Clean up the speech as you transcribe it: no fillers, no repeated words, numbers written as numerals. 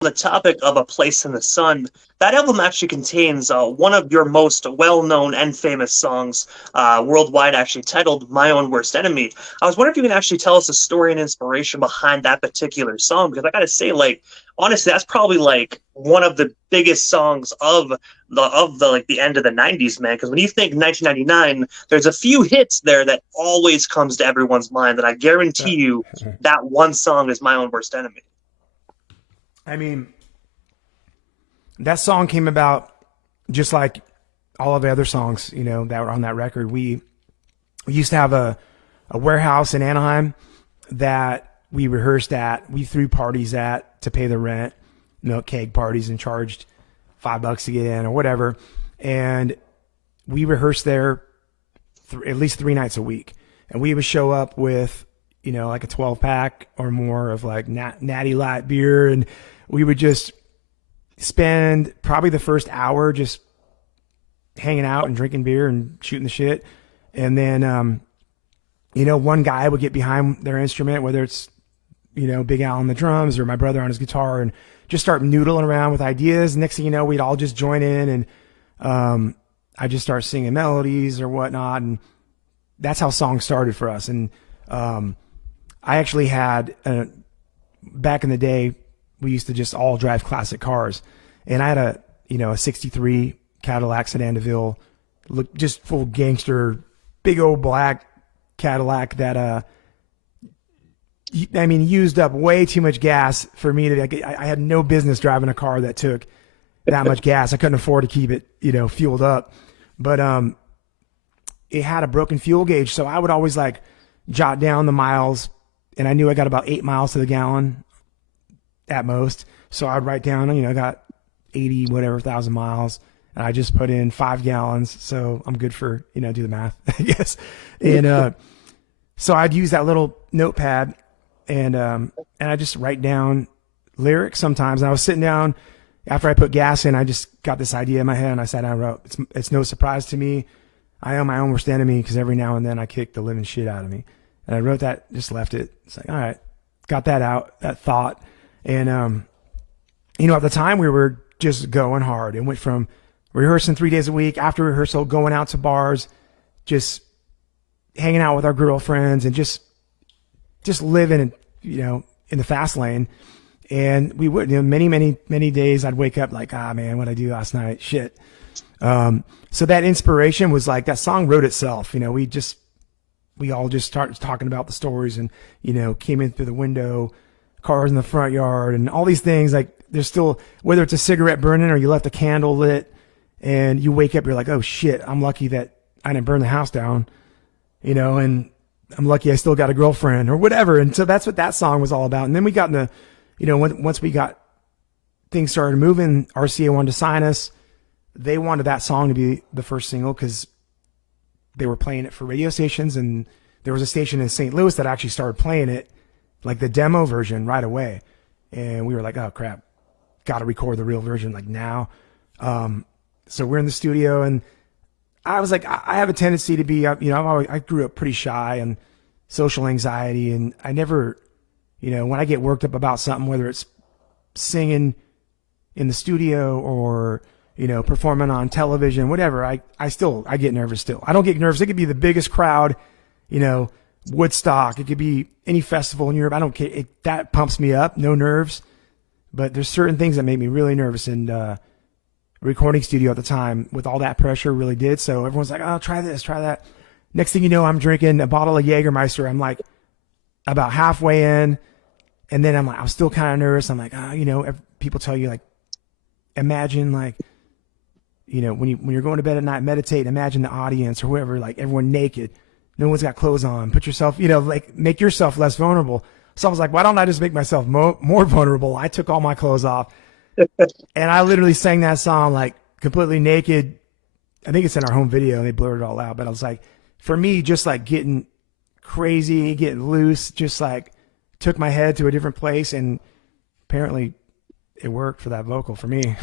the topic of A Place in the Sun, that album actually contains one of your most well-known and famous songs worldwide, actually titled My Own Worst Enemy. I was wondering if you can actually tell us a story and inspiration behind that particular song, because I gotta say, like, honestly, that's probably like one of the biggest songs of the like the end of the 90s, man. Because when you think 1999, there's a few hits there that always comes to everyone's mind, that I guarantee you that one song is My Own Worst Enemy. I mean, that song came about just like all of the other songs, you know, that were on that record. We used to have a warehouse in Anaheim that we rehearsed at. We threw parties at to pay the rent, you know, keg parties, and charged $5 to get in or whatever. And we rehearsed there at least 3 nights a week. And we would show up with, you know, like a 12-pack or more of like Natty Light beer, and we would just spend probably the first hour just hanging out and drinking beer and shooting the shit. And then, you know, one guy would get behind their instrument, whether it's, you know, Big Al on the drums or my brother on his guitar, and just start noodling around with ideas. Next thing you know, we'd all just join in, and I just start singing melodies or whatnot. And that's how songs started for us. And I actually had, back in the day, we used to just all drive classic cars. And I had a 63 Cadillac Sedan DeVille, look just full gangster, big old black Cadillac that, I mean, used up way too much gas for me to, I had no business driving a car that took that much gas. I couldn't afford to keep it, you know, fueled up. But it had a broken fuel gauge. So I would always like jot down the miles, and I knew I got about 8 miles to the gallon at most. So I'd write down, you know, I got 80 whatever thousand miles, and I just put in 5 gallons. So I'm good for, you know, do the math, I guess. And so I'd use that little notepad, and I just write down lyrics sometimes. And I was sitting down after I put gas in, I just got this idea in my head, and I sat down and wrote, it's no surprise to me, I am my own worst enemy, because every now and then I kick the living shit out of me. And I wrote that, just left it. It's like, all right, got that out, that thought. And, you know, at the time we were just going hard, and went from rehearsing 3 days a week, after rehearsal, going out to bars, just hanging out with our girlfriends, and just living, you know, in the fast lane. And we would, you know, many days I'd wake up like, man, what'd I do last night? Shit. So that inspiration was like, that song wrote itself. You know, we all just started talking about the stories, and, you know, came in through the window, cars in the front yard, and all these things. Like, there's still, whether it's a cigarette burning or you left a candle lit, and you wake up, you're like, oh shit, I'm lucky that I didn't burn the house down, you know, and I'm lucky I still got a girlfriend or whatever. And so that's what that song was all about. And then we got in the, you know, once we got, things started moving, RCA wanted to sign us. They wanted that song to be the first single, because they were playing it for radio stations, and there was a station in St. Louis that actually started playing it, like the demo version, right away. And we were like, oh crap, got to record the real version like now. So we're in the studio, and I was like, I have a tendency to be, you know, I grew up pretty shy and social anxiety, and I never, you know, when I get worked up about something, whether it's singing in the studio or, you know, performing on television, whatever, I get nervous still. I don't get nervous. It could be the biggest crowd, you know, Woodstock. It could be any festival in Europe. I don't care. That pumps me up. No nerves. But there's certain things that make me really nervous. And recording studio at the time, with all that pressure, really did. So everyone's like, oh, try this, try that. Next thing you know, I'm drinking a bottle of Jägermeister. I'm like about halfway in. And then I'm still kind of nervous. I'm like, you know, people tell you, like, imagine, like, you know, when you're going to bed at night, meditate, imagine the audience or whoever, like everyone naked. No one's got clothes on. Put yourself, you know, like, make yourself less vulnerable. So I was like, why don't I just make myself more vulnerable? I took all my clothes off, and I literally sang that song like completely naked. I think it's in our home video, and they blurred it all out. But I was like, for me, just like getting crazy, getting loose, just like took my head to a different place, and apparently it worked for that vocal for me.